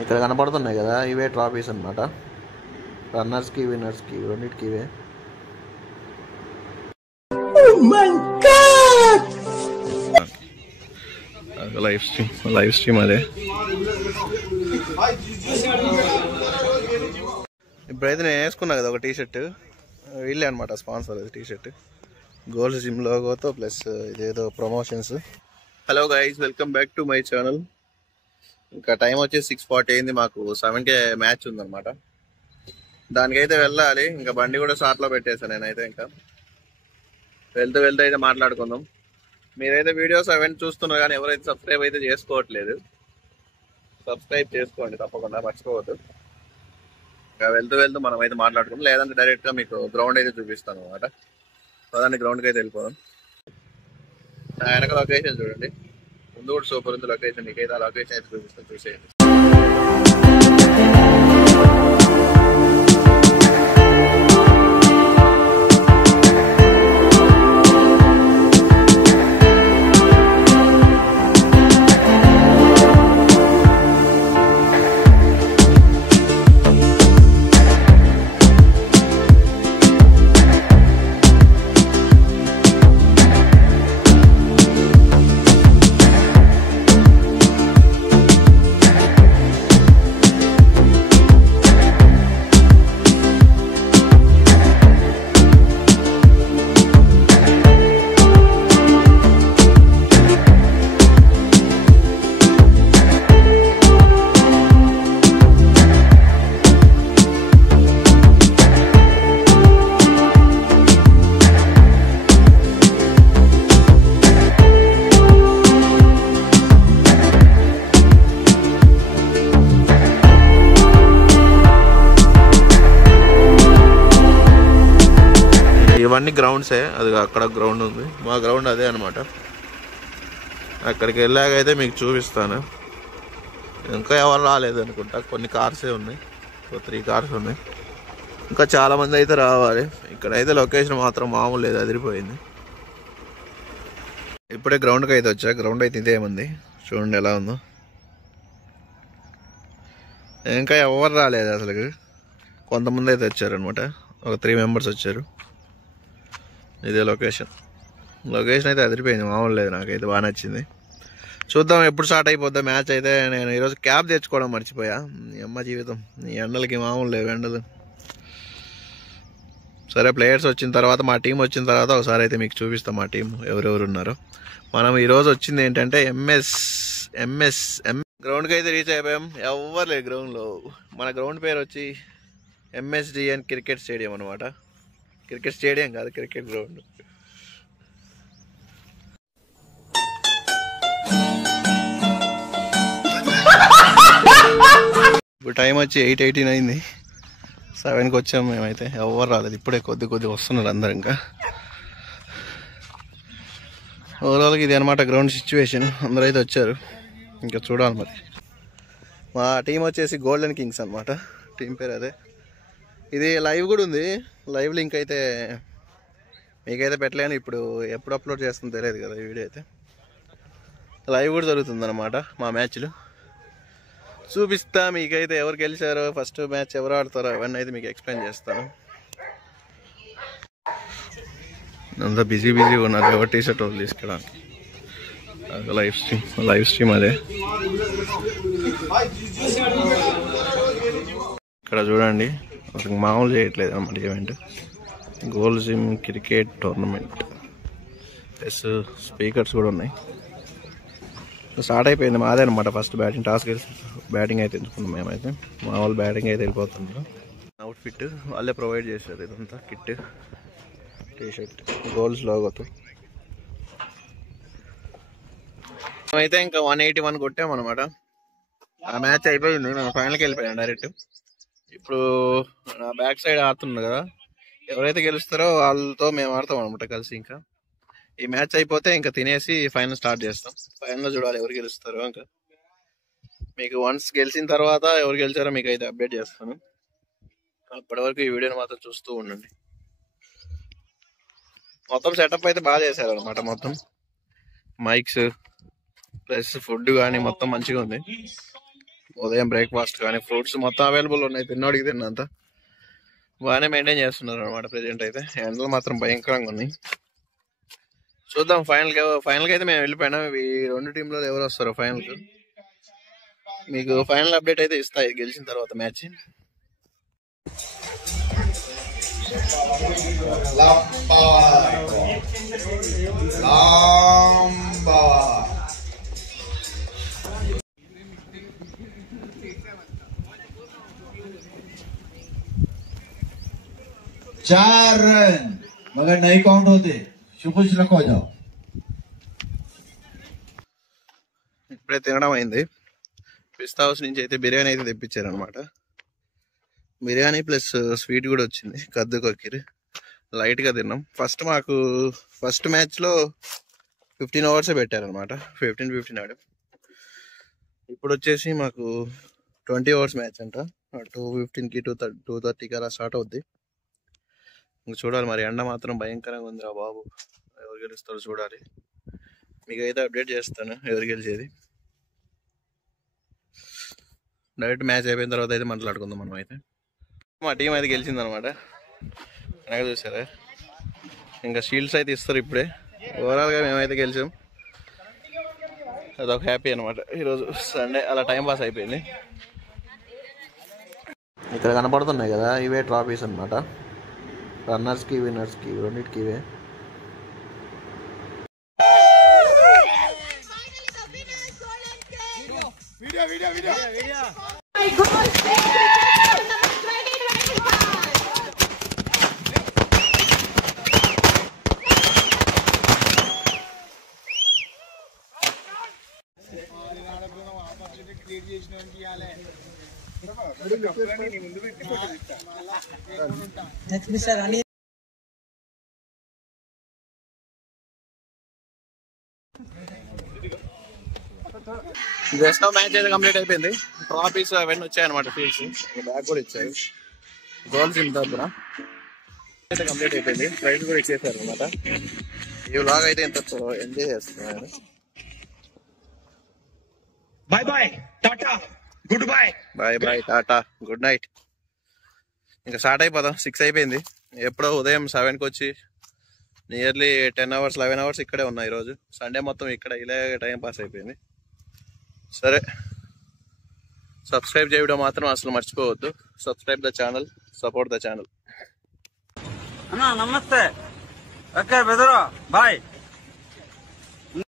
ఇక్కడ కనపడుతున్నాయి కదా, ఇవే ట్రాఫీస్ అన్నమాట. రన్నర్స్కి విన్నర్స్కి రెండింటికి ఇవే. లైవ్ స్ట్రీమ్ అదే. ఇప్పుడైతే నేను వేసుకున్నా కదా ఒక టీషర్ట్, వీళ్ళే అనమాట స్పాన్సర్. అది టీషర్ట్ గోల్డ్ జిమ్ లోగోతో ప్లస్ ఇదేదో promotions. Hello guys, welcome back to my channel. ఇంకా టైం వచ్చేసి 6:40 అయింది. మాకు 7కే మ్యాచ్ ఉందన్నమాట. దానికైతే వెళ్ళాలి. ఇంకా బండి కూడా స్టార్ట్లో పెట్టేసాను నేనైతే. ఇంకా వెళ్తూ అయితే మాట్లాడుకుందాం. మీరైతే వీడియోస్ అవన్నీ చూస్తున్నారు కానీ ఎవరైతే సబ్స్క్రైబ్ అయితే చేసుకోవట్లేదు, సబ్స్క్రైబ్ చేసుకోండి తప్పకుండా, మర్చిపోవద్దు. ఇంకా వెళ్తూ మనం అయితే మాట్లాడుకుందాం. లేదంటే డైరెక్ట్గా మీకు గ్రౌండ్ అయితే చూపిస్తాను అనమాట. పదాన్ని గ్రౌండ్కి అయితే వెళ్ళిపోదాం. నా వెనక లొకేషన్ చూడండి, ముందు కూడా సూపర్ ఉంది లొకేషన్. నీకైతే ఆ లొకేషన్ అయితే చూపిస్తాను, చూసేయండి. ఇవన్నీ గ్రౌండ్సే. అది అక్కడ గ్రౌండ్ ఉంది, మా గ్రౌండ్ అదే అనమాట. అక్కడికి వెళ్ళాకైతే మీకు చూపిస్తాను. ఇంకా ఎవరు రాలేదు అనుకుంటా, కొన్ని కార్సే ఉన్నాయి, 3 కార్స్ ఉన్నాయి. ఇంకా చాలామంది అయితే రావాలి. ఇక్కడైతే లొకేషన్ మాత్రం మామూలు లేదు, అదిరిపోయింది. ఇప్పుడే గ్రౌండ్కి అయితే వచ్చా. గ్రౌండ్ అయితే ఇదేముంది చూడండి ఎలా ఉందో. ఇంకా ఎవరు రాలేదు అసలు. కొంతమంది అయితే వచ్చారనమాట, ఒక 3 మెంబర్స్ వచ్చారు. ఇదే లొకేషన్ అయితే అదిరిపోయింది, మామూలు లేదు. నాకైతే బాగా నచ్చింది. చూద్దాం ఎప్పుడు స్టార్ట్ అయిపోద్దా మ్యాచ్ అయితే. నేను ఈరోజు క్యాబ్ తెచ్చుకోవడం మర్చిపోయా. ఈ అమ్మ జీవితం, ఈ ఎండలకి మామూలు లేవు ఎండలు. సరే, ప్లేయర్స్ వచ్చిన తర్వాత, మా టీం వచ్చిన తర్వాత ఒకసారి అయితే మీకు చూపిస్తాం మా టీం ఎవరెవరు ఉన్నారో. మనం ఈరోజు వచ్చింది ఏంటంటే ఎంఎస్ గ్రౌండ్కి అయితే రీచ్ అయిపోయాం. ఎవరు లేదు గ్రౌండ్లో. మన గ్రౌండ్ పేరు వచ్చి ఎంఎస్డిఎన్ క్రికెట్ స్టేడియం అనమాట. క్రికెట్ స్టేడియం కాదు, క్రికెట్ గ్రౌండ్. ఇప్పుడు టైం వచ్చి 8:18 అయింది. 7కి వచ్చాము మేమైతే. ఎవరు రాలేదు, ఇప్పుడే కొద్ది వస్తున్నారు అందరు. ఇంకా ఓవరాల్గా ఇది అనమాట గ్రౌండ్ సిచ్యువేషన్. అందరూ అయితే వచ్చారు, ఇంకా చూడాలి మరి. మా టీం వచ్చేసి గోల్డెన్ కింగ్స్ అనమాట, టీం పేరు అదే. ఇది లైవ్ కూడా ఉంది. లైవ్ లింక్ అయితే మీకైతే పెట్టలేను, ఇప్పుడు ఎప్పుడు అప్లోడ్ చేస్తుందో తెలియదు కదా ఈ వీడియో అయితే. లైవ్ కూడా జరుగుతుంది అనమాట మా మ్యాచ్లు. చూపిస్తా మీకైతే ఎవరు గెలిచారో, ఫస్ట్ మ్యాచ్ ఎవరు ఆడతారో అవన్నీ అయితే మీకు ఎక్స్ప్లెయిన్ చేస్తాను. అంతా బిజీ ఉన్నారు, ఎవరు టీషర్ట్ వాళ్ళు తీసుకెళ్ళడానికి. లైవ్ స్ట్రీమ్ అదే. ఇక్కడ చూడండి, అసలు మామూలు చేయట్లేదు అన్నమాట event. Gold gym cricket tournament plus speakers కూడా ఉన్నాయి. స్టార్ట్ అయిపోయింది. మాదే అనమాట ఫస్ట్ బ్యాటింగ్ టాస్ గెలిచి బ్యాటింగ్ అయితే ఎంచుకున్నాం మేమైతే. మా వాళ్ళు బ్యాటింగ్ అయితే వెళ్ళిపోతున్నారు. అవుట్ఫిట్ వాళ్ళే ప్రొవైడ్ చేశారు, ఇదంతా కిట్, టీషర్ట్, గోల్స్ లోగోతో. మేమైతే ఇంకా 181 కొట్టామన్నమాట. ఆ మ్యాచ్ అయిపోయింది, మేము ఫైనల్కి వెళ్ళిపోయాం డైరెక్ట్. ఇప్పుడు నా బ్యాక్ సైడ్ ఆడుతున్నారు కదా, ఎవరైతే గెలుస్తారో వాళ్ళతో మేము ఆడతాం అనమాట కలిసి. ఇంకా ఈ మ్యాచ్ అయిపోతే ఇంకా తినేసి ఫైనల్ స్టార్ట్ చేస్తాం. ఫైనల్లో చూడాలి ఎవరు గెలుస్తారో. ఇంకా మీకు వన్స్ గెలిచిన తర్వాత ఎవరు గెలిచారో మీకు అయితే అప్డేట్ చేస్తాను. అప్పటి వరకు ఈ వీడియోని మాత్రం చూస్తూ ఉండండి. మొత్తం సెటప్ అయితే బాగా చేశారు అనమాట. మొత్తం మైక్స్ ప్లస్ ఫుడ్ కానీ మొత్తం మంచిగా ఉంది. ఉదయం బ్రేక్ఫాస్ట్ కానీ ఫ్రూట్స్ మొత్తం అవైలబుల్ ఉన్నాయి. తిన్నోడికి తిన్నంత బాగానే మెయింటైన్ చేస్తున్నారు అనమాట. ప్రెజెంట్ అయితే ఎండలు మాత్రం భయంకరంగా ఉన్నాయి. చూద్దాం ఫైనల్గా అయితే మేము వెళ్ళిపోయినాం. ఈ 2 టీంలో ఎవరు వస్తారో ఫైనల్కి మీకు ఫైనల్ అప్డేట్ అయితే ఇస్తాయి గెలిచిన తర్వాత మ్యాచ్. चार रन मगर नहीं काउंट होते. शुभुश लको जाओ. ఇప్పుడే తినడం అయింది. పిస్తా హౌస్ నుంచి అయితే బిర్యానీ అయితే తెప్పించారు అనమాట. బిర్యానీ ప్లస్ స్వీట్ కూడా వచ్చింది. కద్దు కొక్కిరి లైట్గా తిన్నాం. ఫస్ట్ మ్యాచ్లో 15 అవర్సే పెట్టారనమాట. 15 ఆడాం. ఇప్పుడు వచ్చేసి మాకు 20 అవర్స్ మ్యాచ్ అంట. 2:15కి 2:30కి అలా స్టార్ట్ అవుద్ది. ఇంక చూడాలి మరి. ఎండ మాత్రం భయంకరంగా ఉంది రా బాబు. ఎవరు గెలుస్తారో చూడాలి. మీకు అయితే అప్డేట్ చేస్తాను ఎవరు గెలిచేది. డైరెక్ట్ మ్యాచ్ అయిపోయిన తర్వాత అయితే మాట్లాడుకుందాం మనం. అయితే మా టీం అయితే గెలిచింది అనమాట. వెనక చూసారా, ఇంకా షీల్డ్స్ అయితే ఇస్తారు ఇప్పుడే. ఓవరాల్గా మేమైతే గెలిచాం. అదొక హ్యాపీ అనమాట. ఈరోజు సండే అలా టైం పాస్ అయిపోయింది. ఇక్కడ కనపడుతున్నాయి కదా, ఇవే ట్రాఫీస్ అనమాట. రన్నర్స్కి విన్నర్స్కి రెండింటికి ఇవే. జస్ట్ మ్యాచ్ అయితే కంప్లీట్ అయిపోయింది. ట్రాఫీస్ అవన్నీ వచ్చాయన్నమాట. ఫీల్డ్స్ బ్యాగ్ కూడా ఇచ్చాయి. గోల్స్ ఇంత తరపున అయితే కంప్లీట్ అయిపోయింది. ప్రైజ్ కూడా ఇచ్చేసారు అనమాట. ఈ వ్లాగ్ అయితే ఇంత ఎంజాయ్ చేస్తున్నారు. Bye bye tata good bye. Bye bye tata good night. ఇంకా స్టార్ట్ అయిపోదాం. 6 అయిపోయింది. ఎప్పుడో ఉదయం 7కి వచ్చి నియర్లీ 10 అవర్స్ 11 అవర్స్ ఇక్కడే ఉన్నా. ఈరోజు సండే మొత్తం ఇక్కడ ఇలా టైం పాస్ అయిపోయింది. సరే, సబ్స్క్రైబ్ చేయడం మాత్రం అసలు మర్చిపోవద్దు. Subscribe the channel, support the channel. అన్నా నమస్తే. ఓకే బెదరు బాయ్.